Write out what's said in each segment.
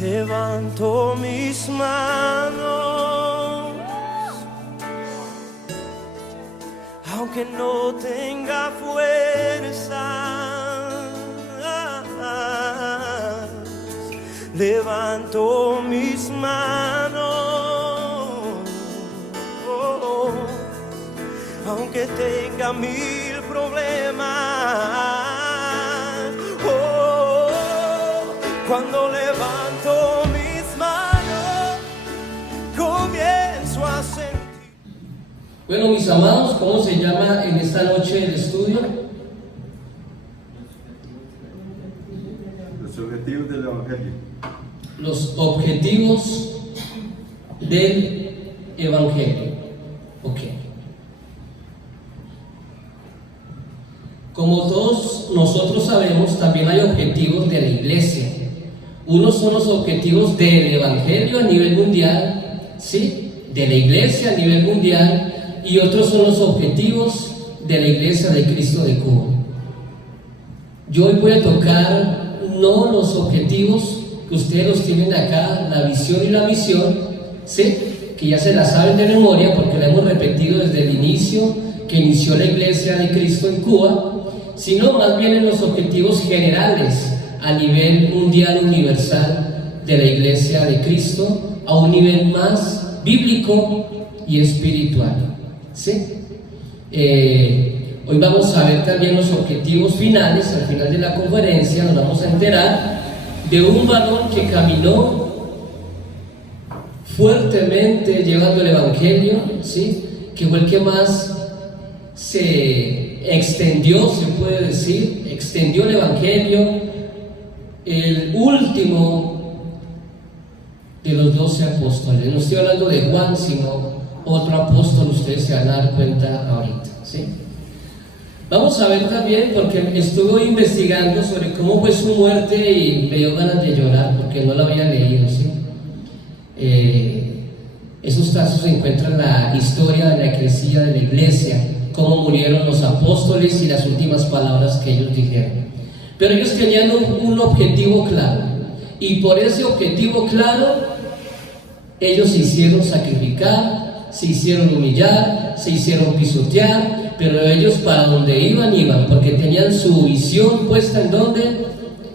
Levanto mis manos, aunque no tenga fuerza. Levanto mis manos, aunque tenga mil problemas. Cuando levanto mis manos, comienzo a sentir. Bueno, mis amados, ¿cómo se llama en esta noche el estudio? Los objetivos del Evangelio. Los objetivos del Evangelio. Ok. Como todos nosotros sabemos, también hay objetivos de la iglesia. Unos son los objetivos del Evangelio a nivel mundial, ¿sí? De la iglesia a nivel mundial, y otros son los objetivos de la iglesia de Cristo de Cuba. Yo hoy voy a tocar no los objetivos que ustedes los tienen acá, la visión y la misión, ¿sí? Que ya se la saben de memoria porque la hemos repetido desde el inicio que inició la iglesia de Cristo en Cuba, sino más bien en los objetivos generales a nivel mundial universal de la iglesia de Cristo, a un nivel más bíblico y espiritual, ¿sí? Hoy vamos a ver también los objetivos finales. Al final de la conferencia nos vamos a enterar de un varón que caminó fuertemente llevando el Evangelio, ¿sí? Que fue el que más se extendió, se puede decir, extendió el Evangelio, el último de los 12 apóstoles. No estoy hablando de Juan, sino otro apóstol, ustedes se van a dar cuenta ahorita, ¿sí? Vamos a ver también, porque estuve investigando sobre cómo fue su muerte y me dio ganas de llorar porque no lo había leído, ¿sí? Esos casos se encuentran en la historia de la eclesía de la iglesia, cómo murieron los apóstoles y las últimas palabras que ellos dijeron. Pero ellos tenían un objetivo claro, y por ese objetivo claro ellos se hicieron sacrificar, se hicieron humillar, se hicieron pisotear, pero ellos para donde iban, porque tenían su visión puesta en ¿dónde?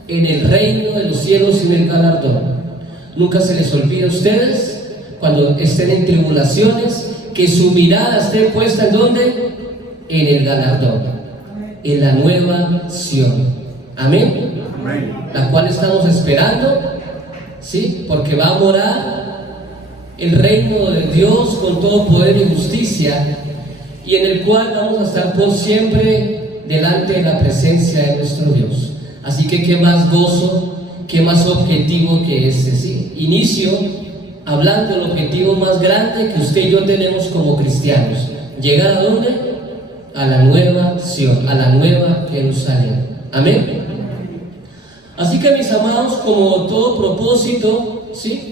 En el reino de los cielos y en el galardón. Nunca se les olvide a ustedes, cuando estén en tribulaciones, que su mirada esté puesta en ¿dónde? En el galardón, en la nueva Sion. Amén. La cual estamos esperando, ¿sí? Porque va a morar el reino de Dios con todo poder y justicia, y en el cual vamos a estar por siempre delante de la presencia de nuestro Dios. Así que qué más gozo, qué más objetivo que este, ¿sí? Inicio hablando del objetivo más grande que usted y yo tenemos como cristianos: llegar a ¿dónde? A la nueva Sion, a la nueva Jerusalén. Amén. Así que, mis amados, como todo propósito, ¿sí?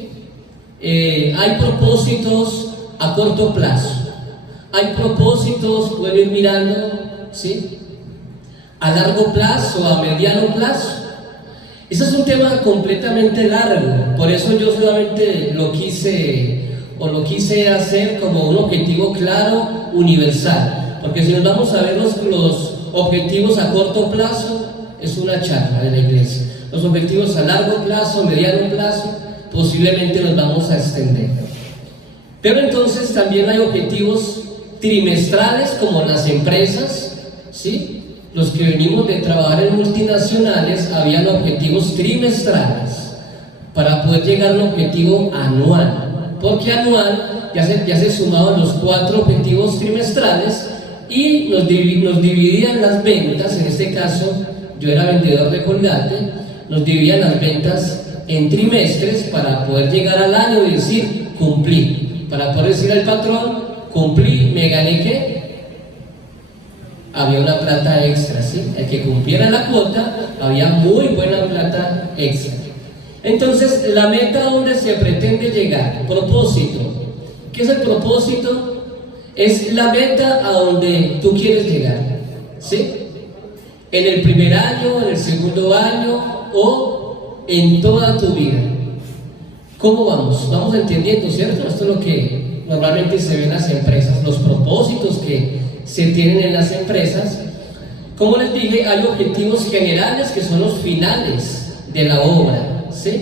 Hay propósitos a corto plazo, hay propósitos, pueden ir mirando, ¿sí? A largo plazo, a mediano plazo. Ese es un tema completamente largo, por eso yo solamente lo quise hacer como un objetivo claro, universal, porque si nos vamos a ver los objetivos a corto plazo, es una charla de la iglesia. Los objetivos a largo plazo, mediano plazo, posiblemente nos vamos a extender. Pero entonces también hay objetivos trimestrales, como las empresas, ¿sí? Los que venimos de trabajar en multinacionales, habían objetivos trimestrales para poder llegar a un objetivo anual, porque anual ya se sumaban los 4 objetivos trimestrales y nos dividían las ventas. En este caso yo era vendedor de Colgate, nos dividían las ventas en trimestres para poder llegar al año y decir cumplí, para poder decir al patrón cumplí, me gané ¿qué? Había una plata extra, ¿sí? El que cumpliera la cuota, había muy buena plata extra. Entonces, la meta donde se pretende llegar, propósito. ¿Qué es el propósito? Es la meta a donde tú quieres llegar, ¿sí? En el primer año, en el segundo año o en toda tu vida. ¿Cómo vamos? Vamos entendiendo, ¿cierto? Esto es lo que normalmente se ve en las empresas, los propósitos que se tienen en las empresas. Como les dije, hay objetivos generales que son los finales de la obra, ¿sí?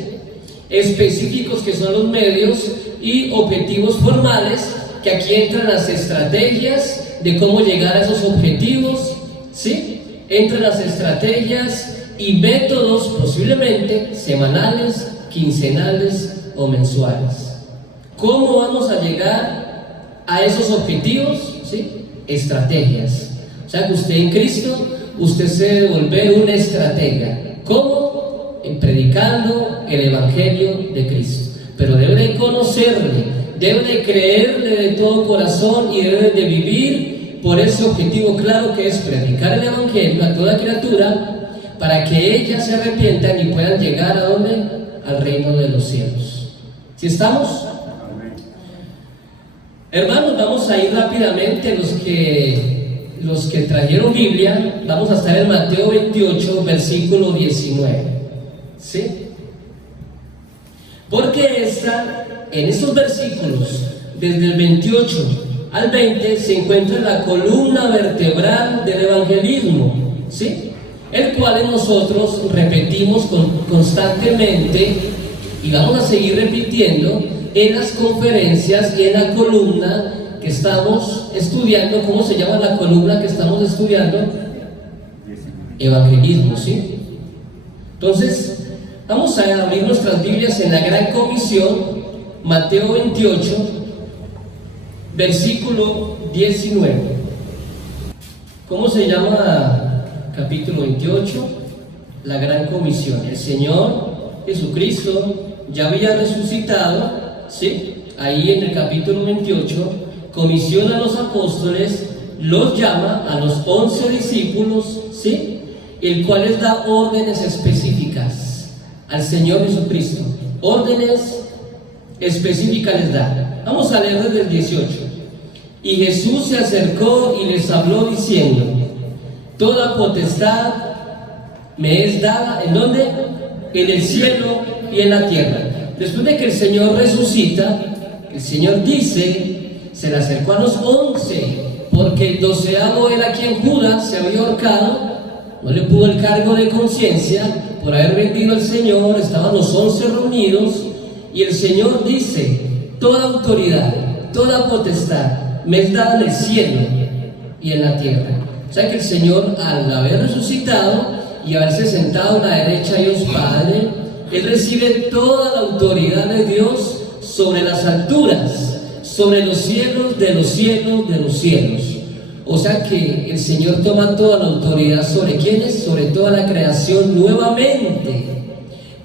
Específicos que son los medios y objetivos formales, que aquí entran las estrategias de cómo llegar a esos objetivos, ¿sí? Entran las estrategias y métodos posiblemente semanales, quincenales o mensuales. ¿Cómo vamos a llegar a esos objetivos? ¿Sí? Estrategias. O sea que usted en Cristo, usted se debe volver una estratega. ¿Cómo? Predicando el Evangelio de Cristo. Pero debe de conocerle, debe de creerle de todo corazón y debe de vivir por ese objetivo claro que es predicar el Evangelio a toda criatura para que ellas se arrepientan y puedan llegar ¿a dónde? Al reino de los cielos. ¿Sí estamos? Hermanos, vamos a ir rápidamente. Los que trajeron Biblia, vamos a estar en Mateo 28, versículo 19. ¿Sí? Porque en estos versículos, desde el 28 al 20, se encuentra la columna vertebral del evangelismo, ¿sí? El cual nosotros repetimos constantemente y vamos a seguir repitiendo en las conferencias y en la columna que estamos estudiando. ¿Cómo se llama la columna que estamos estudiando? Evangelismo, ¿sí? Entonces, vamos a abrir nuestras Biblias en la Gran Comisión, Mateo 28, versículo 19. ¿Cómo se llama? Capítulo 28, la Gran Comisión. El Señor Jesucristo ya había resucitado, ¿sí? Ahí en el capítulo 28, comisiona a los apóstoles, los llama a los 11 discípulos, ¿sí? El cual les da órdenes específicas al Señor Jesucristo. Órdenes específicas les da. Vamos a leer desde el 18. Y Jesús se acercó y les habló diciendo: toda potestad me es dada, ¿en dónde? En el cielo y en la tierra. Después de que el Señor resucita, el Señor dice, se le acercó a los 11, porque el 12º era quien Judas se había ahorcado, no le pudo el cargo de conciencia por haber vendido al Señor. Estaban los 11 reunidos, y el Señor dice, toda autoridad, toda potestad me es dada en el cielo y en la tierra. O sea que el Señor, al haber resucitado y haberse sentado a la derecha de Dios Padre, Él recibe toda la autoridad de Dios sobre las alturas, sobre los cielos de los cielos de los cielos. O sea que el Señor toma toda la autoridad sobre ¿quiénes? Sobre toda la creación nuevamente,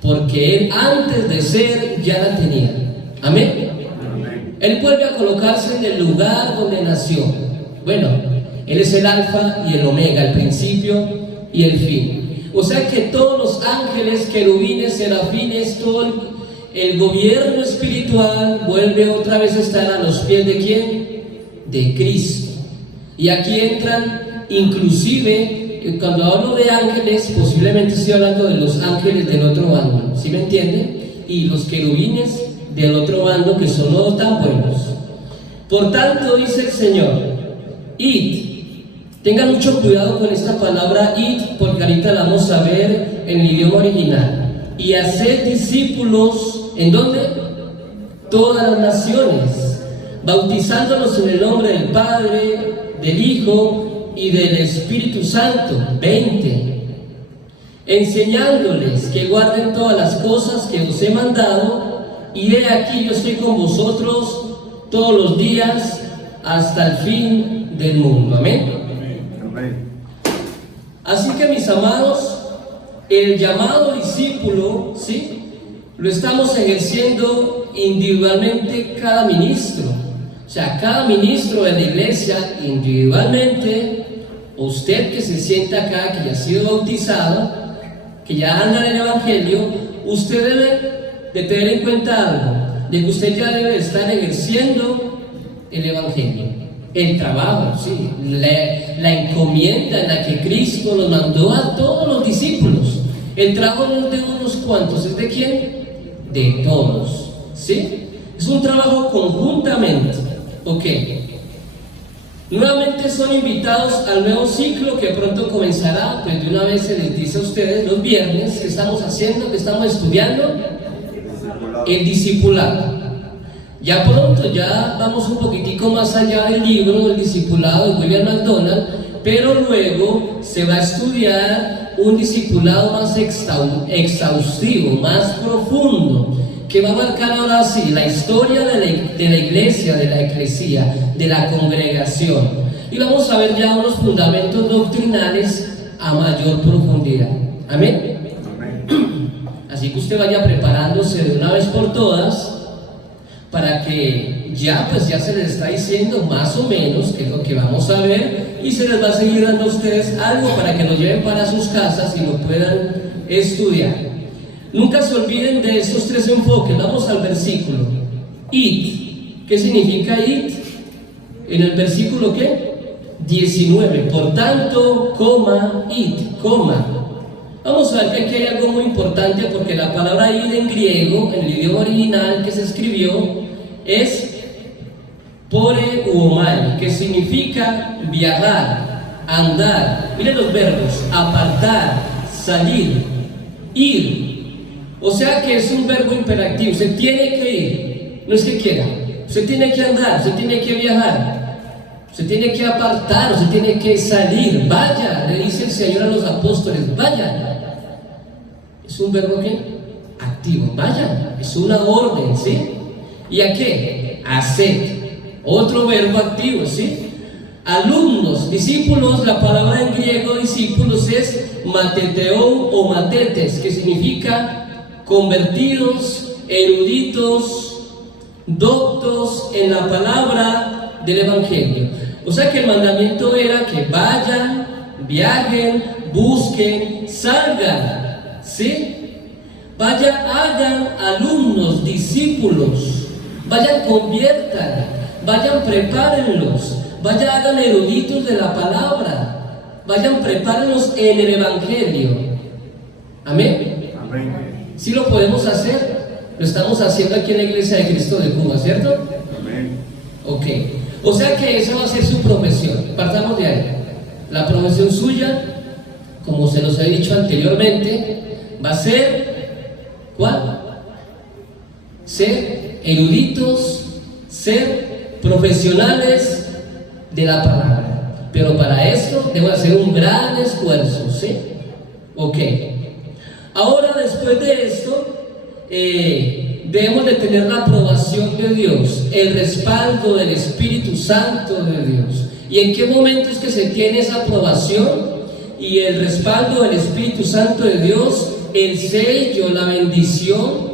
porque Él antes de ser ya la tenía. Amén. Él vuelve a colocarse en el lugar donde nació. Bueno, Él es el alfa y el omega, el principio y el fin. O sea que todos los ángeles, querubines, serafines, todo el gobierno espiritual vuelve otra vez a estar a los pies ¿de quién? De Cristo. Y aquí entran, inclusive, cuando hablo de ángeles, posiblemente estoy hablando de los ángeles del otro bando, ¿sí me entienden? Y los querubines del otro bando, que son los tan buenos. Por tanto, dice el Señor, id. Tengan mucho cuidado con esta palabra id, porque ahorita la vamos a ver en el idioma original. Y haced discípulos, ¿en dónde? Todas las naciones, bautizándolos en el nombre del Padre, del Hijo y del Espíritu Santo. 20. Enseñándoles que guarden todas las cosas que os he mandado, y he aquí yo estoy con vosotros todos los días hasta el fin del mundo. Amén. Así que, mis amados, el llamado discípulo, ¿sí?, lo estamos ejerciendo individualmente cada ministro. O sea, cada ministro de la iglesia individualmente, usted que se sienta acá, que ya ha sido bautizado, que ya anda en el Evangelio, usted debe de tener en cuenta algo, de que usted ya debe estar ejerciendo el Evangelio, el trabajo, ¿sí?, la encomienda en la que Cristo nos mandó a todos los discípulos. El trabajo no es de unos cuantos, ¿es de quién? De todos. ¿sí? Es un trabajo conjuntamente, ok. Nuevamente son invitados al nuevo ciclo que pronto comenzará, pues de una vez se les dice a ustedes los viernes que estamos haciendo, que estamos estudiando el discipulado. Ya pronto, ya vamos un poquitico más allá del libro, el discipulado de William MacDonald, pero luego se va a estudiar un discipulado más exhaustivo, más profundo, que va a marcar ahora sí la historia de la iglesia, de la eclesía, de la congregación. Y vamos a ver ya unos fundamentos doctrinales a mayor profundidad. Amén. Así que usted vaya preparándose de una vez por todas, para que ya se les está diciendo más o menos qué es lo que vamos a ver, y se les va a seguir dando a ustedes algo para que lo lleven para sus casas y lo puedan estudiar. Nunca se olviden de estos tres enfoques. Vamos al versículo. It. ¿Qué significa it? En el versículo ¿qué? 19. Por tanto, coma, it, coma. Vamos a ver que aquí hay algo muy importante, porque la palabra ir en griego, en el idioma original que se escribió, es pore uomai, que significa viajar, andar. Miren los verbos: apartar, salir, ir. O sea que es un verbo imperativo. Usted tiene que ir, no es que quiera. Usted tiene que andar, usted tiene que viajar, usted tiene que apartar, usted tiene que salir. Vaya, le dice el Señor a los apóstoles, vayan. Es un verbo ¿qué? Activo, vayan, es una orden, ¿sí? ¿Y a qué? Hacer. Otro verbo activo, ¿sí? Alumnos, discípulos, la palabra en griego discípulos es mateteo o matetes, que significa convertidos, eruditos, doctos en la palabra del Evangelio. O sea que el mandamiento era que vayan, viajen, busquen, salgan, ¿sí? Vayan, hagan alumnos, discípulos, vayan, conviertan, vayan, prepárenlos, vayan, hagan eruditos de la palabra, vayan, prepárenlos en el Evangelio. Amén. Amén. ¿Sí lo podemos hacer? Lo estamos haciendo aquí en la Iglesia de Cristo de Cuba, ¿cierto? Amén. Ok. O sea que esa va a ser su profesión. Partamos de ahí. La profesión suya, como se los he dicho anteriormente, va a ser ¿cuál? Ser eruditos, ser profesionales de la palabra. Pero para esto debo hacer un gran esfuerzo, ¿sí? Ok. Ahora, después de esto, debemos de tener la aprobación de Dios, el respaldo del Espíritu Santo de Dios. ¿Y en qué momento es que se tiene esa aprobación y el respaldo del Espíritu Santo de Dios? El sello, la bendición,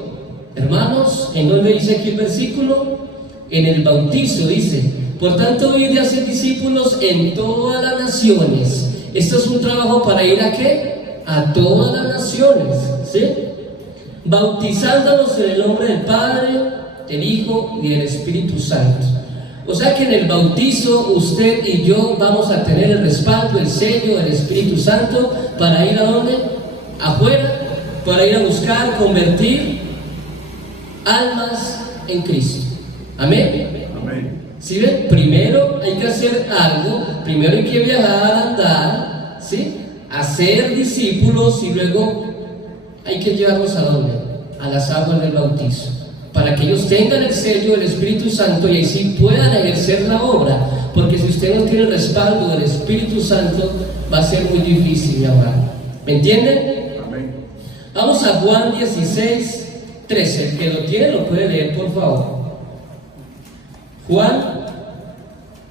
hermanos, ¿en dónde dice aquí el versículo? En el bautizo dice: por tanto, id y hacer discípulos en todas las naciones. Esto es un trabajo para ir ¿a qué? A todas las naciones, ¿sí? Bautizándolos en el nombre del Padre, del Hijo y del Espíritu Santo. O sea que en el bautizo usted y yo vamos a tener el respaldo, el sello del Espíritu Santo para ir ¿a dónde? Afuera, para ir a buscar, convertir almas en Cristo. Amén. Amén. ¿Sí ven? Primero hay que hacer algo, primero hay que viajar, andar, ¿sí? Hacer discípulos, y luego hay que llevarlos ¿a dónde? A las aguas del bautizo, para que ellos tengan el sello del Espíritu Santo y así puedan ejercer la obra, porque si usted no tiene el respaldo del Espíritu Santo va a ser muy difícil, mi amado. ¿Me entienden? Amén. Vamos a Juan 16, 13. El que lo tiene lo puede leer, por favor. Juan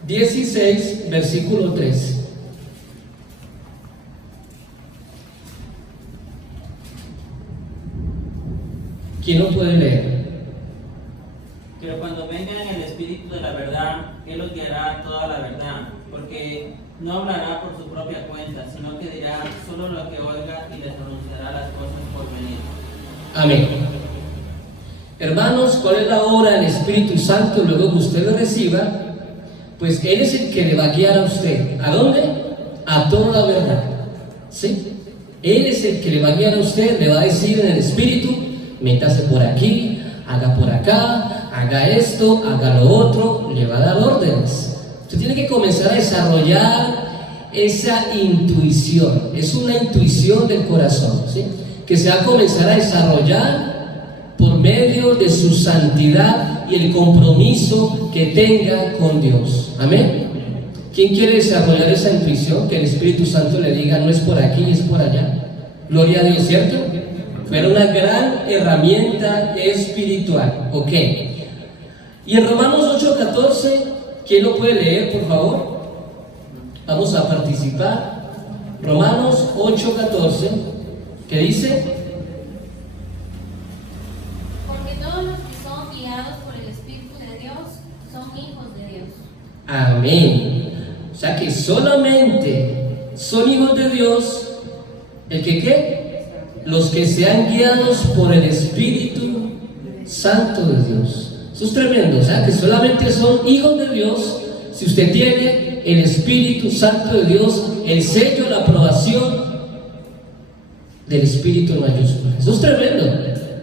16, versículo 13. ¿Quién lo puede leer? Pero cuando venga en el Espíritu de la verdad, Él os guiará a toda la verdad, porque no hablará por su propia cuenta, sino que dirá solo lo que oiga y les anunciará las cosas por venir. Amén. Hermanos, ¿cuál es la obra del Espíritu Santo luego que usted lo reciba? Pues Él es el que le va a guiar a usted. ¿A dónde? A toda la verdad. ¿Sí? Él es el que le va a guiar a usted, le va a decir en el Espíritu: métase por aquí, haga por acá, haga esto, haga lo otro, le va a dar órdenes. Usted tiene que comenzar a desarrollar esa intuición, es una intuición del corazón, ¿sí? Que se va a comenzar a desarrollar por medio de su santidad y el compromiso que tenga con Dios. Amén. ¿Quién quiere desarrollar esa intuición? Que el Espíritu Santo le diga, no es por aquí, es por allá. Gloria a Dios, ¿cierto? Fue una gran herramienta espiritual. Ok. Y en Romanos 8:14, ¿quién lo puede leer, por favor? Vamos a participar. Romanos 8:14, ¿qué dice? Porque todos los que son guiados por el Espíritu de Dios son hijos de Dios. Amén. O sea que solamente son hijos de Dios el que ¿qué? Los que sean guiados por el Espíritu Santo de Dios. Eso es tremendo. O sea que solamente son hijos de Dios si usted tiene el Espíritu Santo de Dios, el sello, la aprobación del Espíritu en mayúsculas. Eso es tremendo.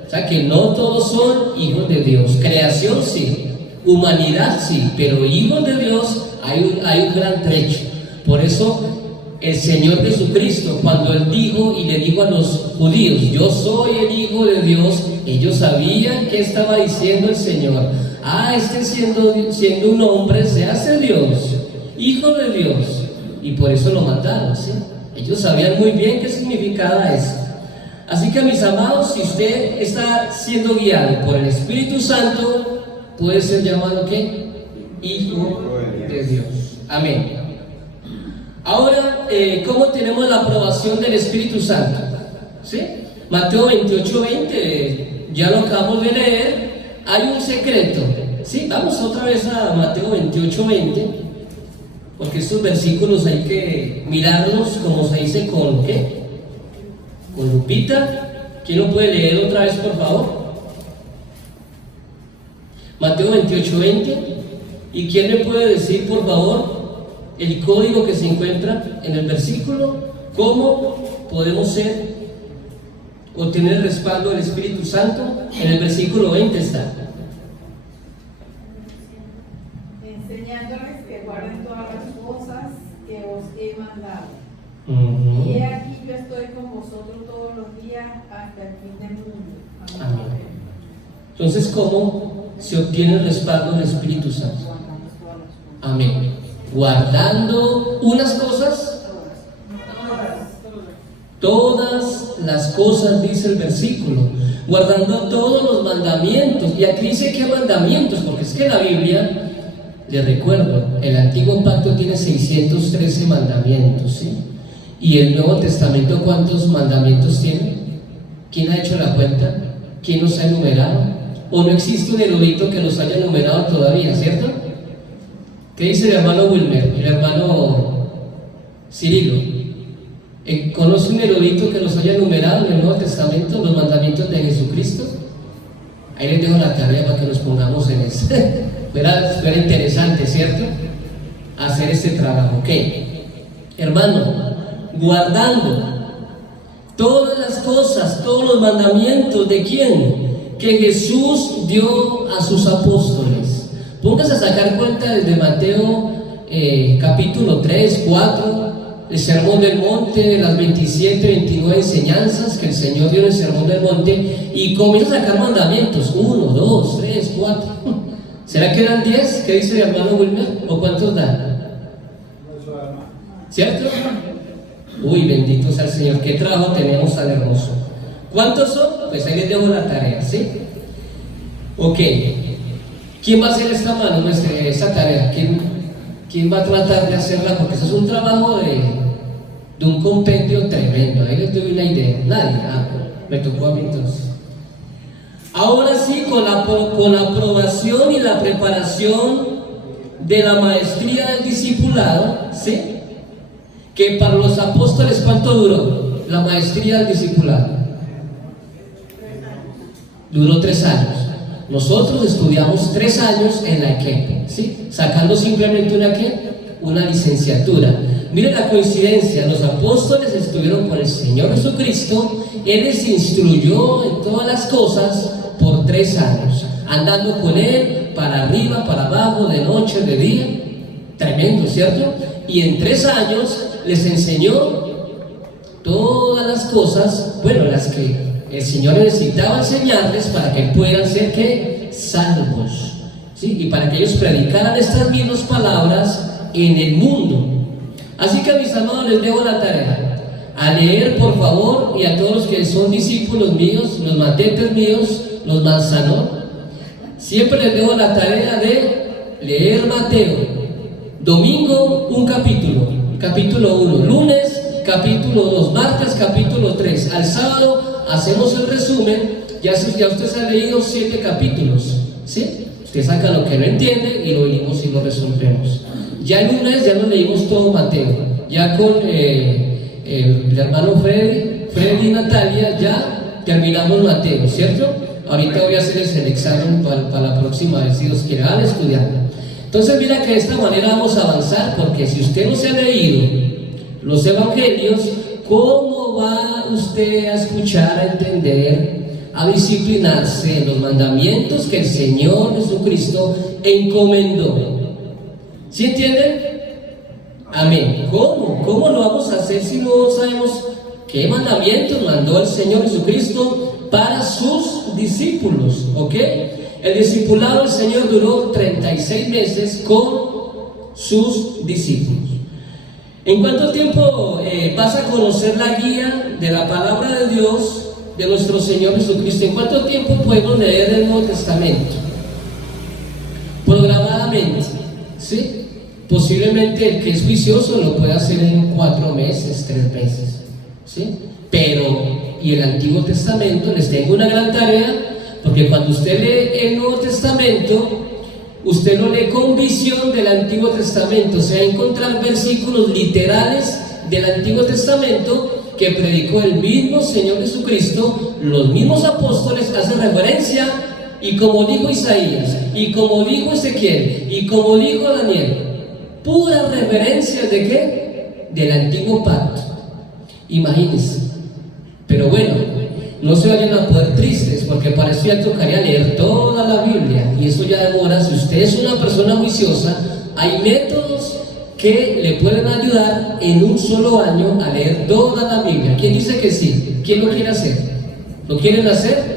O sea que no todos son hijos de Dios. Creación sí, humanidad sí, pero hijos de Dios hay un gran trecho. Por eso el Señor Jesucristo, cuando Él dijo y le dijo a los judíos, yo soy el Hijo de Dios, ellos sabían qué estaba diciendo el Señor. Siendo un hombre se hace Dios, Hijo de Dios, y por eso lo mataron, ¿sí? Ellos sabían muy bien qué significaba eso. Así que, mis amados, si usted está siendo guiado por el Espíritu Santo, puede ser llamado ¿qué? Hijo de Dios. Amén. Ahora, ¿cómo tenemos la aprobación del Espíritu Santo? ¿Sí? Mateo 28:20, ya lo acabamos de leer. Hay un secreto. ¿Sí? Vamos otra vez a Mateo 28:20, porque estos versículos hay que mirarlos, como se dice, con ¿qué? Con lupita. ¿Quién lo puede leer otra vez, por favor? Mateo 28:20. ¿Y quién me puede decir, por favor, el código que se encuentra en el versículo? ¿Cómo podemos obtener el respaldo del Espíritu Santo? En el versículo 20 está. Enseñándoles que guarden todas las cosas que os he mandado. Uh-huh. Y he aquí yo estoy con vosotros todos los días hasta el fin del mundo. Amén. Entonces, ¿cómo se obtiene el respaldo del Espíritu Santo? Amén. Guardando unas cosas, todas las cosas, dice el versículo, guardando todos los mandamientos. Y aquí dice qué mandamientos, porque es que la Biblia, les recuerdo, el Antiguo Pacto tiene 613 mandamientos, ¿sí? Y el Nuevo Testamento, ¿cuántos mandamientos tiene? ¿Quién ha hecho la cuenta? ¿Quién los ha enumerado? ¿O no existe un erudito que los haya enumerado todavía, cierto? ¿Qué dice el hermano Wilmer, el hermano Cirilo? ¿Conoce un erudito que los haya enumerado en el Nuevo Testamento, los mandamientos de Jesucristo? Ahí les dejo la tarea para que nos pongamos en eso. Fuera interesante, ¿cierto? Hacer este trabajo. Ok, hermano, guardando todas las cosas, todos los mandamientos, ¿de quién? Que Jesús dio a sus apóstoles. Póngase a sacar cuenta desde Mateo capítulo 3, 4, el Sermón del Monte, de las 27, 29 enseñanzas que el Señor dio en el Sermón del Monte, y comienza a sacar mandamientos, 1, 2, 3, 4. ¿Será que eran 10? ¿Qué dice el hermano Wilmer? ¿O cuántos dan? ¿Cierto? Uy, bendito sea el Señor, qué trabajo tenemos tan hermoso. ¿Cuántos son? Pues ahí les dejo la tarea, ¿sí? Ok. ¿Quién va a hacer esta tarea? ¿Quién va a tratar de hacerla? Porque eso es un trabajo de un compendio tremendo. Ahí les doy una idea. Nadie. Me tocó a mí entonces. Ahora sí, con la aprobación y la preparación de la maestría del discipulado, ¿sí? Que para los apóstoles, ¿cuánto duró la maestría del discipulado? Duró 3 años. Nosotros estudiamos 3 años en la EQUEP, ¿sí? Sacando simplemente una licenciatura. Miren la coincidencia, los apóstoles estuvieron con el Señor Jesucristo Él les instruyó en todas las cosas por 3 años, andando con Él para arriba, para abajo, de noche, de día. Tremendo, ¿cierto? Y en 3 años les enseñó todas las cosas, bueno, las que el Señor necesitaba enseñarles para que puedan ser, ¿qué? Salvos, ¿sí? Y para que ellos predicaran estas mismas palabras en el mundo. Así que, mis amados, les dejo la tarea a leer, por favor, y a todos los que son discípulos míos, los matetes míos, los manzanos, siempre les dejo la tarea de leer Mateo. Domingo un capítulo, capítulo 1, lunes capítulo 2, martes capítulo 3, al sábado hacemos el resumen. Ya usted se ha leído 7 capítulos, ¿sí? Usted saca lo que no entiende y lo leímos y lo resolvemos. Ya el lunes ya nos leímos todo Mateo, ya con el hermano Freddy y Natalia ya terminamos Mateo, ¿cierto? Ahorita voy a hacerles el examen para la próxima vez, si los quiere, van estudiando. Entonces mira que de esta manera vamos a avanzar, porque si usted no se ha leído los evangelios, ¿cómo va usted a escuchar, a entender, a disciplinarse en los mandamientos que el Señor Jesucristo encomendó? ¿Sí entienden? Amén. ¿Cómo lo vamos a hacer si no sabemos qué mandamientos mandó el Señor Jesucristo para sus discípulos? ¿Ok? El discipulado del Señor duró 36 meses con sus discípulos. ¿En cuánto tiempo vas a conocer la guía de la palabra de Dios, de nuestro Señor Jesucristo? ¿En cuánto tiempo podemos leer el Nuevo Testamento? Programadamente, ¿sí? Posiblemente el que es juicioso lo puede hacer en 4 meses, 3 meses, ¿sí? Pero, y el Antiguo Testamento, les tengo una gran tarea, porque cuando usted lee el Nuevo Testamento, usted lo lee con visión del Antiguo Testamento. Se va a encontrar versículos literales del Antiguo Testamento que predicó el mismo Señor Jesucristo, los mismos apóstoles hacen referencia, y como dijo Isaías, y como dijo Ezequiel, y como dijo Daniel, puras referencias ¿de qué? Del Antiguo Pacto. Imagínense. Pero bueno, no se vayan a poner tristes, porque para eso ya tocaría leer toda la Biblia, y eso ya demora. Si usted es una persona juiciosa, hay métodos que le pueden ayudar en un solo año a leer toda la Biblia. ¿Quién dice que sí? ¿Quién lo quiere hacer? ¿Lo quieren hacer?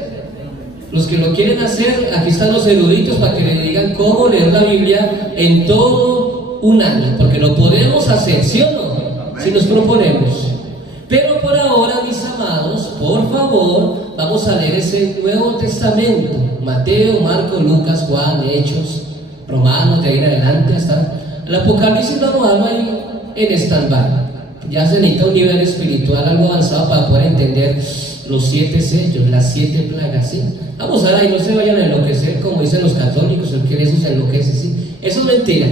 Los que lo quieren hacer, aquí están los eruditos para que le digan cómo leer la Biblia en todo un año, porque lo podemos hacer, ¿sí o no? Si nos proponemos. Pero por ahora, mis amados, por favor, vamos a leer ese Nuevo Testamento: Mateo, Marcos, Lucas, Juan, Hechos, Romanos, de ahí en adelante hasta el Apocalipsis. Vamos a darlo ahí en stand-by. Ya se necesita un nivel espiritual algo avanzado para poder entender los 7 sellos, las 7 plagas, ¿sí? Vamos a ver ahí, no se vayan a enloquecer como dicen los católicos, el que lee eso se enloquece, ¿sí? Eso es mentira.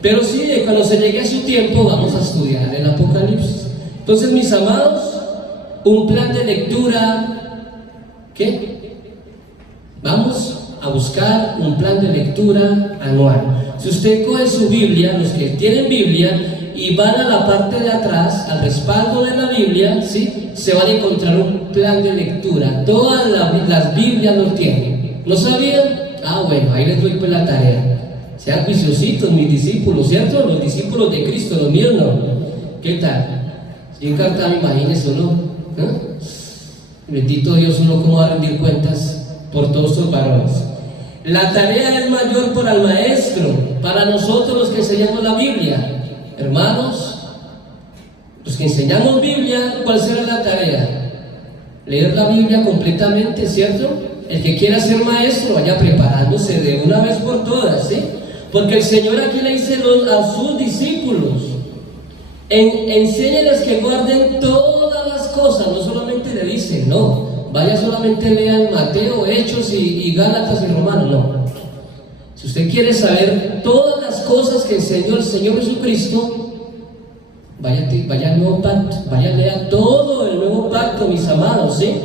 Pero sí, cuando se llegue a su tiempo, vamos a estudiar el Apocalipsis. Entonces, mis amados, un plan de lectura, ¿qué? Vamos a buscar un plan de lectura anual. Si usted coge su Biblia, los que tienen Biblia, y van a la parte de atrás, al respaldo de la Biblia, ¿sí? Se van a encontrar un plan de lectura. Todas las Biblias lo tienen. ¿No sabían? Ah, bueno, ahí les doy pues la tarea. Sean juiciositos, mis discípulos, ¿cierto? Los discípulos de Cristo, los míos no. ¿Qué tal? Yo encantado, imagínense uno, ¿eh? Bendito Dios, uno cómo va a rendir cuentas por todos estos varones. La tarea es mayor para el maestro, para nosotros los que enseñamos la Biblia. Hermanos, los que enseñamos Biblia, ¿cuál será la tarea? Leer la Biblia completamente, ¿cierto? El que quiera ser maestro, vaya preparándose de una vez por todas, ¿sí? Porque el Señor aquí le dice a sus discípulos: enséñenles que guarden todas las cosas. No solamente le dice, no, vaya solamente lean Mateo, Hechos y Gálatas y Romanos, no. Si usted quiere saber todas las cosas que enseñó el Señor Jesucristo, vaya al Nuevo Pacto, vaya a leer todo el Nuevo Pacto, mis amados, ¿sí?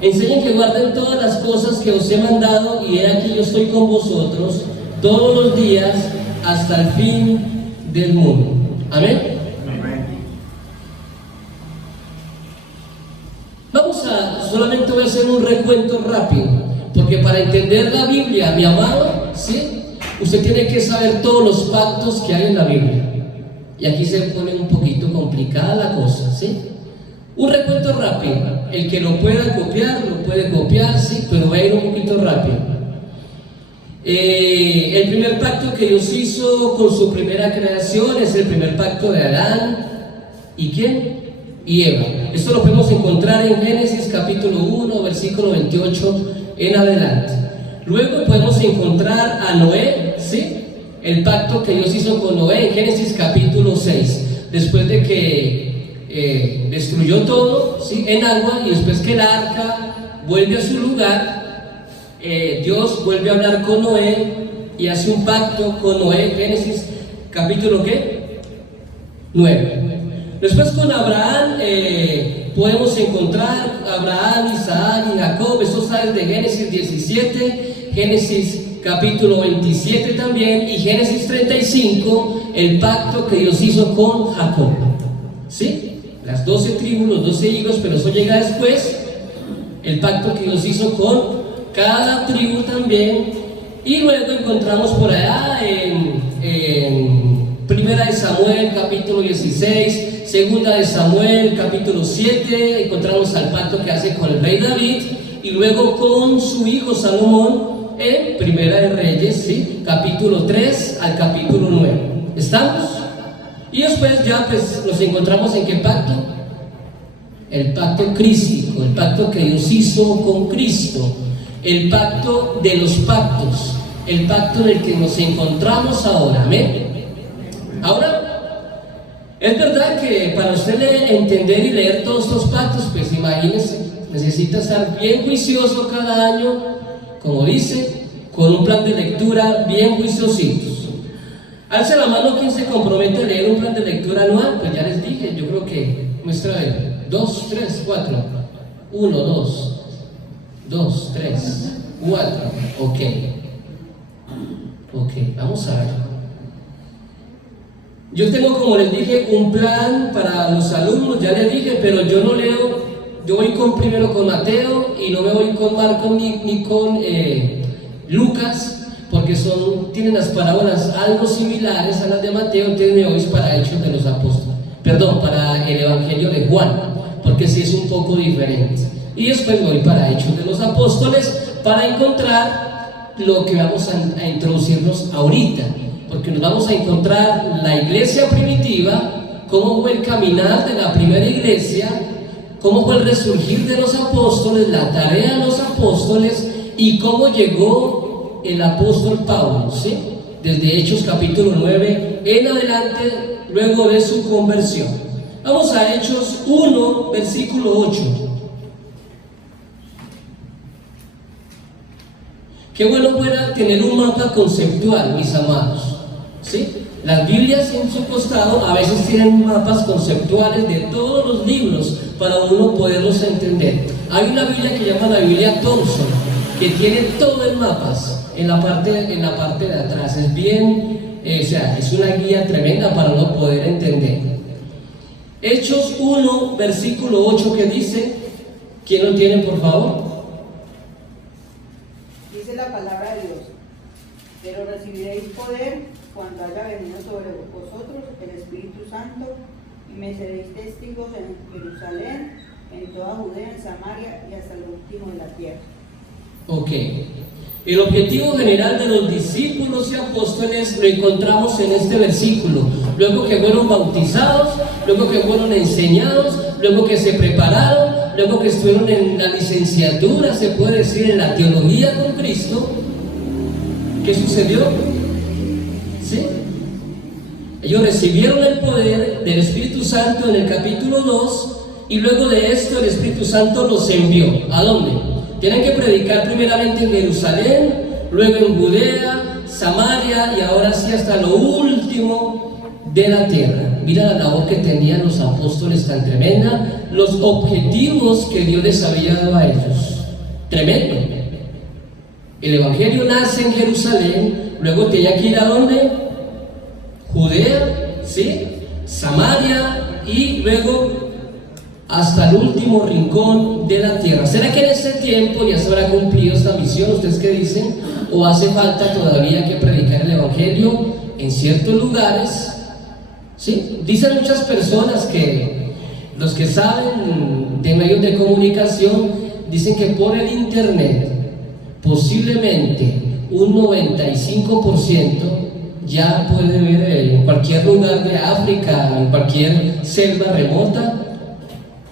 Enseñen que guarden todas las cosas que os he mandado, y he aquí yo estoy con vosotros todos los días hasta el fin del mundo. Amén. solamente voy a hacer un recuento rápido, porque para entender la Biblia, mi amado, ¿sí? Usted tiene que saber todos los pactos que hay en la Biblia. Y aquí se pone un poquito complicada la cosa, ¿sí? Un recuento rápido. El que lo pueda copiar, lo puede copiar, sí, pero voy a ir un poquito rápido. El primer pacto que Dios hizo con su primera creación es el primer pacto de Adán. ¿Y quién? Y Eva. Esto lo podemos encontrar en Génesis capítulo 1, versículo 28 en adelante. Luego podemos encontrar a Noé, ¿sí? El pacto que Dios hizo con Noé en Génesis capítulo 6. Después de que destruyó todo, ¿sí? En agua, y después que el arca vuelve a su lugar, Dios vuelve a hablar con Noé y hace un pacto con Noé. Génesis capítulo ¿qué? 9. Después con Abraham podemos encontrar Abraham, Isaac y Jacob. Eso sale de Génesis 17, Génesis capítulo 27 también, y Génesis 35, el pacto que Dios hizo con Jacob, ¿sí? Las 12 tribus, los 12 hijos, pero eso llega después. El pacto que Dios hizo con cada tribu también. Y luego encontramos por allá en Primera de Samuel capítulo 16, Segunda de Samuel capítulo 7, encontramos al pacto que hace con el rey David, y luego con su hijo Salomón en Primera de Reyes, ¿sí? Capítulo 3 al capítulo 9. ¿Estamos? Y después ya pues nos encontramos en qué pacto. El pacto crístico, el pacto que Dios hizo con Cristo, el pacto de los pactos, el pacto en el que nos encontramos ahora. Amén. Ahora, es verdad que para usted entender y leer todos estos pactos, pues imagínense, necesita estar bien juicioso cada año, como dice, con un plan de lectura bien juiciositos. Alce la mano quien se compromete a leer un plan de lectura anual. Pues ya les dije, yo creo que muestra 2, 3, 4, 1, 2, 2, 3, 4, ok, vamos a ver. Yo tengo, como les dije, un plan para los alumnos, ya les dije, pero yo no leo, yo voy primero con Mateo y no me voy con Marcos ni con Lucas, porque tienen las parábolas algo similares a las de Mateo. Entonces me voy para Hechos de los Apóstoles, para el Evangelio de Juan, porque sí es un poco diferente. Y después me voy para Hechos de los Apóstoles para encontrar lo que vamos a introducirnos ahorita, porque nos vamos a encontrar la iglesia primitiva, cómo fue el caminar de la primera iglesia, cómo fue el resurgir de los apóstoles, la tarea de los apóstoles y cómo llegó el apóstol Pablo, ¿sí? Desde Hechos capítulo 9 en adelante, luego de su conversión. Vamos a Hechos 1, versículo 8. Qué bueno fuera tener un mapa conceptual, mis amados, ¿sí? Las Biblias en su costado a veces tienen mapas conceptuales de todos los libros para uno poderlos entender. Hay una Biblia que llama la Biblia Thompson, que tiene todo en mapas en la parte de atrás. Es bien, es una guía tremenda para uno poder entender. Hechos 1, versículo 8, que dice, ¿quién lo tiene, por favor? Dice la palabra de Dios: pero recibiréis poder cuando haya venido sobre vosotros el Espíritu Santo, y me seréis testigos en Jerusalén, en toda Judea, en Samaria y hasta el último de la tierra. Ok. El objetivo general de los discípulos y apóstoles lo encontramos en este versículo. Luego que fueron bautizados, luego que fueron enseñados, luego que se prepararon, luego que estuvieron en la licenciatura, se puede decir, en la teología con Cristo, ¿qué sucedió? ¿Sí? Ellos recibieron el poder del Espíritu Santo en el capítulo 2, y luego de esto el Espíritu Santo los envió. ¿A dónde? Tienen que predicar primeramente en Jerusalén, luego en Judea, Samaria y ahora sí hasta lo último de la tierra. Mira la labor que tenían los apóstoles tan tremenda, los objetivos que Dios les había dado a ellos. Tremendo. El Evangelio nace en Jerusalén, luego tenía que ir a ¿dónde? Judea, ¿sí? Samaria y luego hasta el último rincón de la tierra. ¿Será que en este tiempo ya se habrá cumplido esta misión? ¿Ustedes qué dicen? ¿O hace falta todavía que predicar el Evangelio en ciertos lugares? ¿Sí? Dicen muchas personas que los que saben de medios de comunicación dicen que por el internet posiblemente un 95% ya puede ver en cualquier lugar de África, en cualquier selva remota,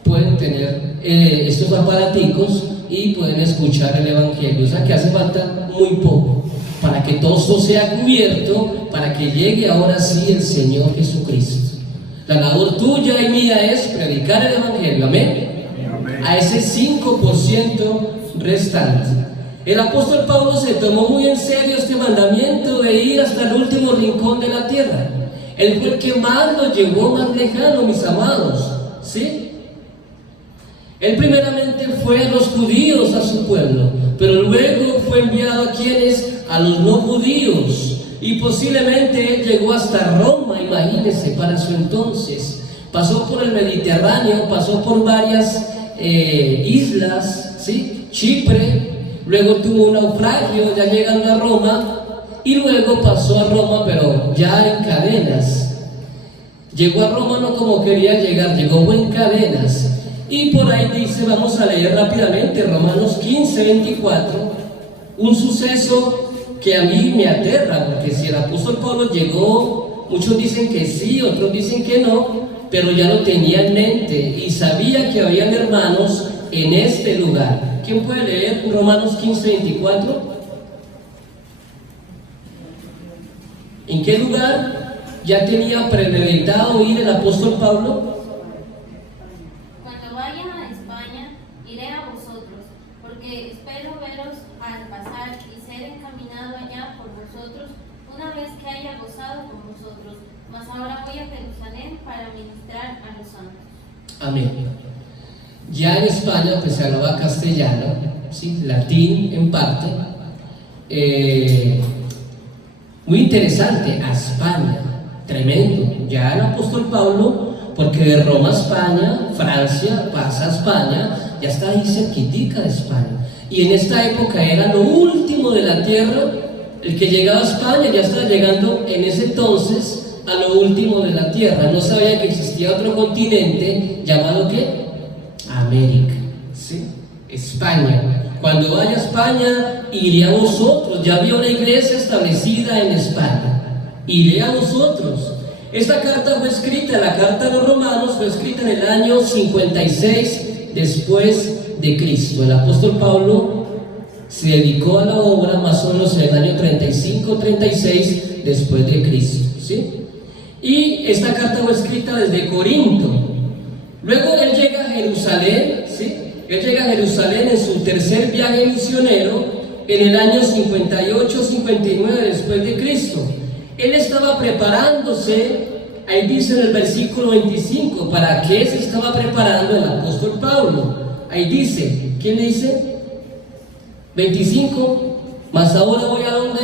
pueden tener estos aparaticos y pueden escuchar el Evangelio. O sea que hace falta muy poco para que todo esto sea cubierto, para que llegue ahora sí el Señor Jesucristo. La labor tuya y mía es predicar el Evangelio, amén. A ese 5% restante. El apóstol Pablo se tomó muy en serio este mandamiento de ir hasta el último rincón de la tierra. Él fue el que más lo llevó más lejano, mis amados, ¿sí? Él primeramente fue a los judíos, a su pueblo, pero luego fue enviado a quienes, a los no judíos, y posiblemente él llegó hasta Roma, imagínense, para su entonces. Pasó por el Mediterráneo, pasó por varias islas, ¿sí? Chipre, luego tuvo un naufragio ya llegando a Roma, y luego pasó a Roma, pero ya en cadenas. Llegó a Roma no como quería llegar, llegó en cadenas. Y por ahí dice, vamos a leer rápidamente, Romanos 15, 24, un suceso que a mí me aterra, porque si el apóstol Pablo llegó, muchos dicen que sí, otros dicen que no, pero ya lo tenía en mente y sabía que habían hermanos en este lugar. ¿Quién puede leer Romanos 15, 24? ¿En qué lugar ya tenía premeditado ir el apóstol Pablo? Cuando vaya a España, iré a vosotros, porque espero veros al pasar y ser encaminado allá por vosotros, una vez que haya gozado con vosotros. Mas ahora voy a Jerusalén para ministrar a los santos. Amén. Ya en España pues se hablaba castellano, ¿sí? Latín en parte. Muy interesante, a España, tremendo. Ya el apóstol Pablo, porque de Roma a España, Francia pasa a España, ya está ahí cerquitica de España. Y en esta época era lo último de la tierra. El que llegaba a España ya estaba llegando en ese entonces a lo último de la tierra. No sabía que existía otro continente llamado ¿qué? América, ¿sí? España. Cuando vaya a España, iré a vosotros. Ya había una iglesia establecida en España. Iré a vosotros. Esta carta fue escrita, la carta de los Romanos fue escrita en el año 56 después de Cristo. El apóstol Pablo se dedicó a la obra más o menos en el año 35-36 después de Cristo, ¿sí? Y esta carta fue escrita desde Corinto. Luego él llega a Jerusalén, ¿sí? Él llega a Jerusalén en su tercer viaje misionero en el año 58-59 después de Cristo. Él estaba preparándose, ahí dice en el versículo 25, ¿para qué se estaba preparando el apóstol Pablo? Ahí dice, ¿quién le dice? 25, mas ahora voy a ¿dónde?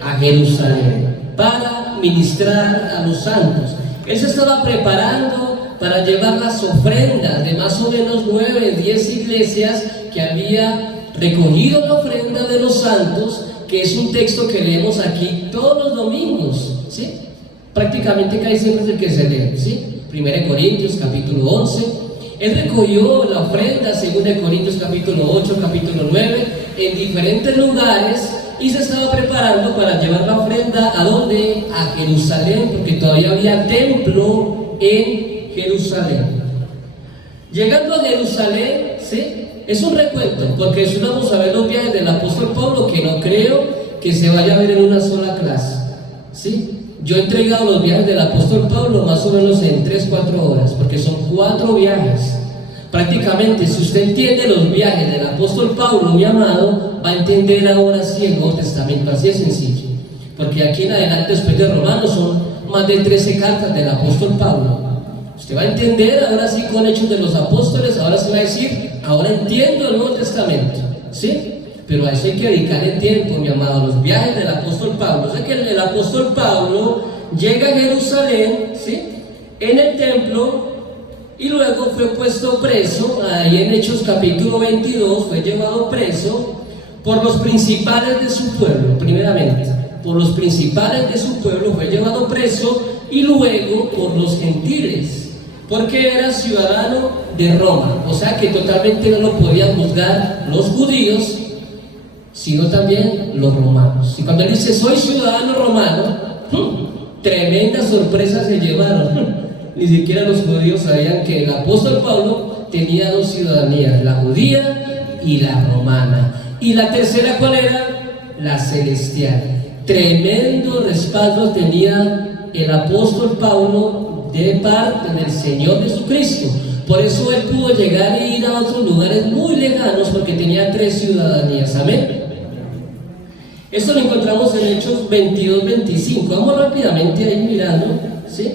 A Jerusalén, para ministrar a los santos. Él se estaba preparando para llevar las ofrendas de más o menos 9, 10 iglesias que había recogido la ofrenda de los santos, que es un texto que leemos aquí todos los domingos, ¿sí? Prácticamente casi siempre es el que se lee, ¿sí? 1 Corintios capítulo 11, él recogió la ofrenda, 2 Corintios capítulo 8, capítulo 9, en diferentes lugares, y se estaba preparando para llevar la ofrenda ¿a dónde? A Jerusalén, porque todavía había templo en Jerusalén. Llegando a Jerusalén, ¿sí? Es un recuento, porque si vamos a ver los viajes del apóstol Pablo, que no creo que se vaya a ver en una sola clase, ¿sí? Yo he entregado los viajes del apóstol Pablo más o menos en 3-4 horas, porque son 4 viajes. Prácticamente, si usted entiende los viajes del apóstol Pablo, mi amado, va a entender ahora sí el Nuevo Testamento. Así es sencillo, porque aquí en adelante, después de Romanos, son más de 13 cartas del apóstol Pablo. Usted va a entender ahora sí con Hechos de los Apóstoles, ahora se va a decir, ahora entiendo el Nuevo Testamento, ¿sí? Pero a eso hay que dedicarle tiempo, mi amado, los viajes del apóstol Pablo. O sea que el apóstol Pablo llega a Jerusalén, ¿sí? En el templo, y luego fue puesto preso, ahí en Hechos capítulo 22, fue llevado preso por los principales de su pueblo, primeramente, por los principales de su pueblo fue llevado preso y luego por los gentiles, porque era ciudadano de Roma, o sea que totalmente no lo podían juzgar los judíos, sino también los romanos. Y cuando él dice soy ciudadano romano, tremenda sorpresa se llevaron. Ni siquiera los judíos sabían que el apóstol Pablo tenía dos ciudadanías, la judía y la romana. Y la tercera, ¿cuál era? La celestial. Tremendo respaldo tenía el apóstol Pablo de parte del Señor Jesucristo. Por eso él pudo llegar e ir a otros lugares muy lejanos, porque tenía 3 ciudadanías. Amén. Esto lo encontramos en Hechos 22-25. Vamos rápidamente ahí mirando, ¿sí?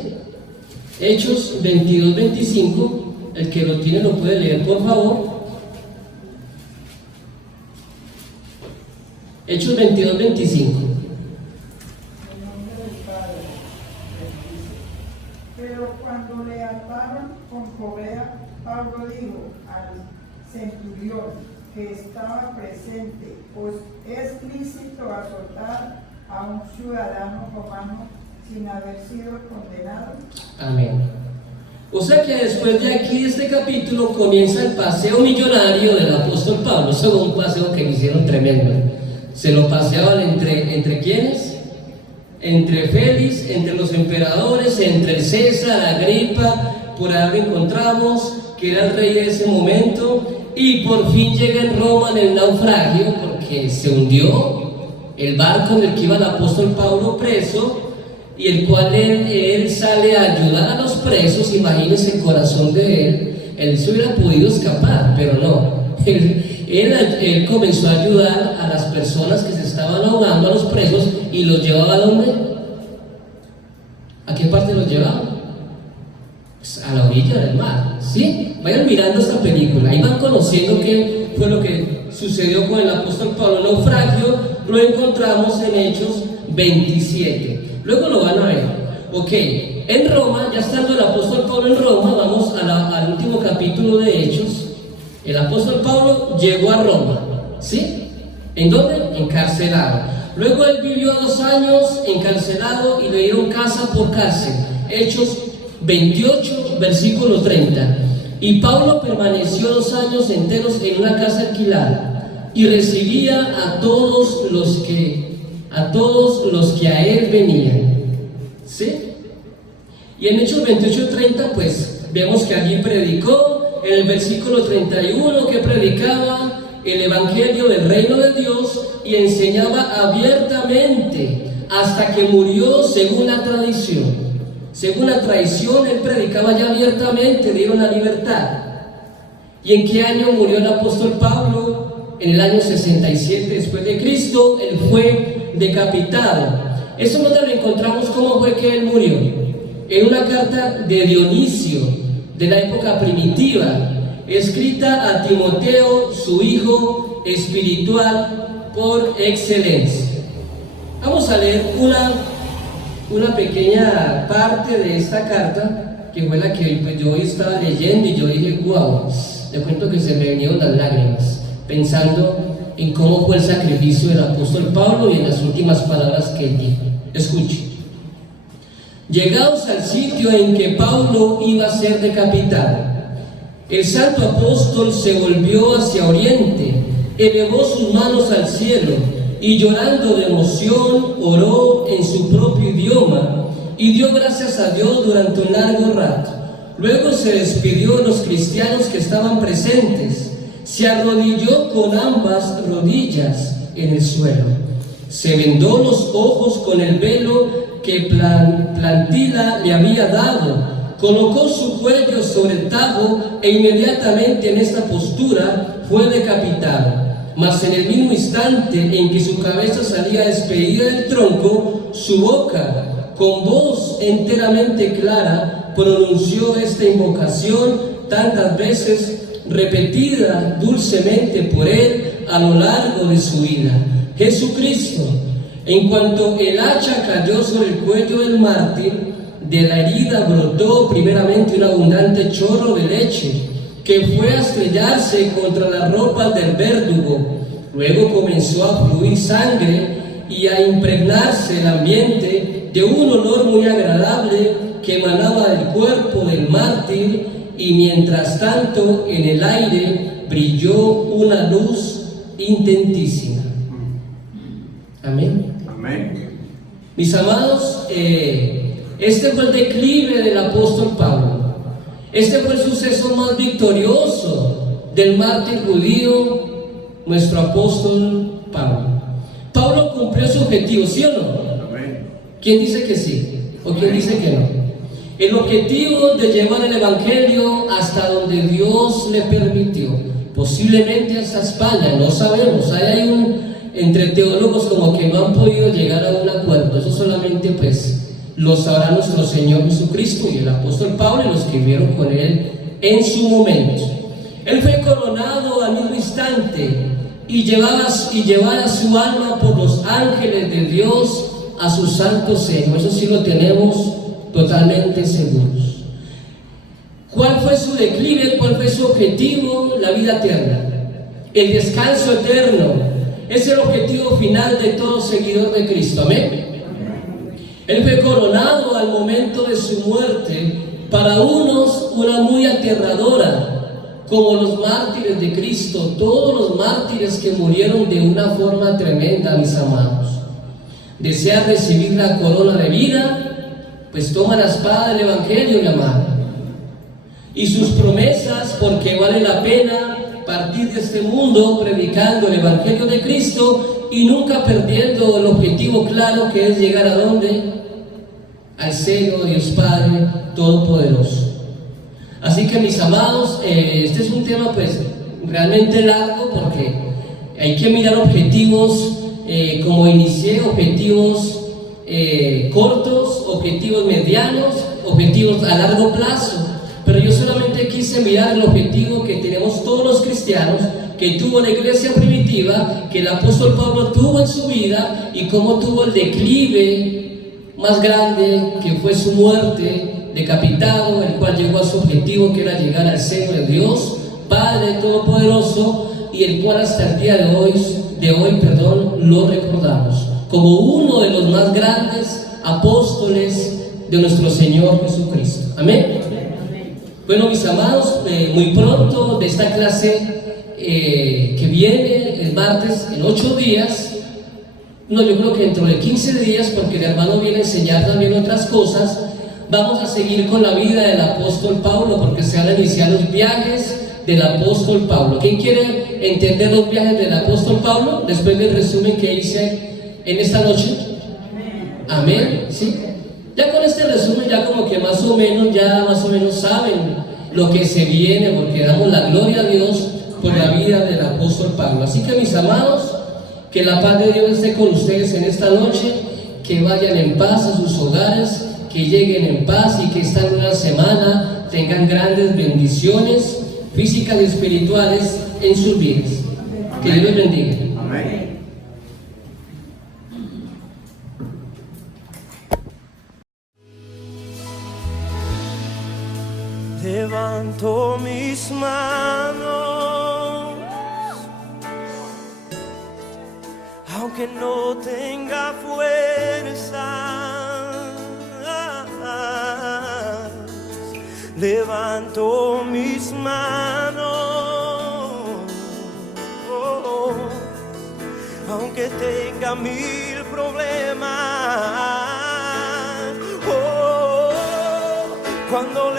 Hechos 22-25. El que lo tiene lo puede leer, por favor. Hechos 22-25. Pero cuando le ataron con correa, Pablo dijo al centurión que estaba presente, pues es lícito azotar a un ciudadano romano sin haber sido condenado. Amén. O sea que después de aquí, este capítulo, comienza el paseo millonario del apóstol Pablo. Eso fue un paseo que le hicieron tremendo. Se lo paseaban ¿entre quiénes? Entre Félix, entre los emperadores, entre el César, Agripa, por ahí lo encontramos, que era el rey de ese momento, y por fin llega en Roma en el naufragio, porque se hundió el barco en el que iba el apóstol Pablo preso, y el cual él sale a ayudar a los presos. Imagínense el corazón de él se hubiera podido escapar, pero no, él comenzó a ayudar a las personas que se estaban ahogando, a los presos, y los llevaba ¿a dónde? ¿A qué parte los llevaba? Pues a la orilla del mar, ¿sí? Vayan mirando esta película, ahí van conociendo qué fue lo que sucedió con el apóstol Pablo. El naufragio lo encontramos en Hechos 27, luego lo van a ver. Ok, en Roma, ya estando el apóstol Pablo en Roma, vamos al último capítulo de Hechos. El apóstol Pablo llegó a Roma, ¿sí? ¿En dónde? Encarcelado. Luego él vivió 2 años encarcelado y le dieron casa por cárcel. Hechos 28, versículo 30. Y Pablo permaneció 2 años enteros en una casa alquilada y recibía a todos los que a él venían, ¿sí? Y en Hechos 28, 30, pues vemos que allí predicó. En el versículo 31, que predicaba el evangelio del reino de Dios y enseñaba abiertamente hasta que murió según la tradición. Según la tradición, él predicaba ya abiertamente, dieron la libertad. ¿Y en qué año murió el apóstol Pablo? En el año 67 después de Cristo. Él fue decapitado. Eso no lo encontramos cómo fue que él murió. En una carta de Dionisio, de la época primitiva, escrita a Timoteo, su hijo espiritual por excelencia. Vamos a leer una pequeña parte de esta carta, que fue la que pues, yo hoy estaba leyendo, y yo dije, wow, le cuento que se me vinieron las lágrimas, pensando en cómo fue el sacrificio del apóstol Pablo y en las últimas palabras que él dijo. Escuche. Llegados al sitio en que Pablo iba a ser decapitado, el santo apóstol se volvió hacia oriente, elevó sus manos al cielo y llorando de emoción oró en su propio idioma y dio gracias a Dios durante un largo rato. Luego se despidió de los cristianos que estaban presentes, se arrodilló con ambas rodillas en el suelo, se vendó los ojos con el velo que Plantila le había dado, colocó su cuello sobre el tajo e inmediatamente en esta postura fue decapitado. Mas en el mismo instante en que su cabeza salía despedida del tronco, su boca, con voz enteramente clara, pronunció esta invocación tantas veces, repetida dulcemente por él a lo largo de su vida: Jesucristo. En cuanto el hacha cayó sobre el cuello del mártir, de la herida brotó primeramente un abundante chorro de leche, que fue a estrellarse contra las ropas del verdugo. Luego comenzó a fluir sangre y a impregnarse el ambiente de un olor muy agradable que emanaba del cuerpo del mártir, y mientras tanto en el aire brilló una luz intentísima. Amén. Amén. Mis amados, este fue el declive del apóstol Pablo. Este fue el suceso más victorioso del mártir judío, nuestro apóstol Pablo. Pablo cumplió su objetivo, ¿sí o no? Amén. ¿Quién dice que sí? ¿O quién dice que no? El objetivo de llevar el evangelio hasta donde Dios le permitió, posiblemente hasta España, no sabemos. Hay entre teólogos como que no han podido llegar a un acuerdo. Eso solamente pues lo sabrá nuestro Señor Jesucristo y el apóstol Pablo y los que vivieron con él en su momento. Él fue coronado al mismo instante y llevara su alma por los ángeles de Dios a su santo seno. Eso sí lo tenemos totalmente seguros. ¿Cuál fue su declive? ¿Cuál fue su objetivo? La vida eterna, el descanso eterno. Es el objetivo final de todo seguidor de Cristo. Amén. Él fue coronado al momento de su muerte, para unos una muy aterradora, como los mártires de Cristo, todos los mártires que murieron de una forma tremenda, mis amados. Desea recibir la corona de vida, pues toma la espada del evangelio, mi amado, y sus promesas, porque vale la pena partir de este mundo predicando el evangelio de Cristo y nunca perdiendo el objetivo claro, que es llegar a ¿dónde? Al seno de Dios Padre Todopoderoso. Así que, mis amados, este es un tema pues realmente largo, porque hay que mirar objetivos, como inicié, objetivos cortos, objetivos medianos, objetivos a largo plazo. Pero yo solamente quise mirar el objetivo que tenemos todos los cristianos, que tuvo la iglesia primitiva, que el apóstol Pablo tuvo en su vida, y cómo tuvo el declive más grande, que fue su muerte, decapitado, el cual llegó a su objetivo, que era llegar al seno de Dios Padre Todopoderoso, y el cual hasta el día de hoy lo recordamos como uno de los más grandes apóstoles de nuestro Señor Jesucristo. Amén. Bueno, mis amados, muy pronto de esta clase que viene el martes, en 8 días, no, yo creo que dentro de 15 días, porque el hermano viene a enseñar también otras cosas, vamos a seguir con la vida del apóstol Pablo, porque se van a iniciar los viajes del apóstol Pablo. ¿Quién quiere entender los viajes del apóstol Pablo después del resumen que hice en esta noche? Amén. ¿Sí? Ya con este resumen ya como que más o menos saben lo que se viene, porque damos la gloria a Dios por la vida del apóstol Pablo. Así que, mis amados, que la paz de Dios esté con ustedes en esta noche, que vayan en paz a sus hogares, que lleguen en paz, y que esta nueva semana tengan grandes bendiciones físicas y espirituales en sus vidas. Que Dios los bendiga. Amén. Levanto mis manos, aunque no tenga fuerza. Levanto mis manos, aunque tenga 1000 problemas. Cuando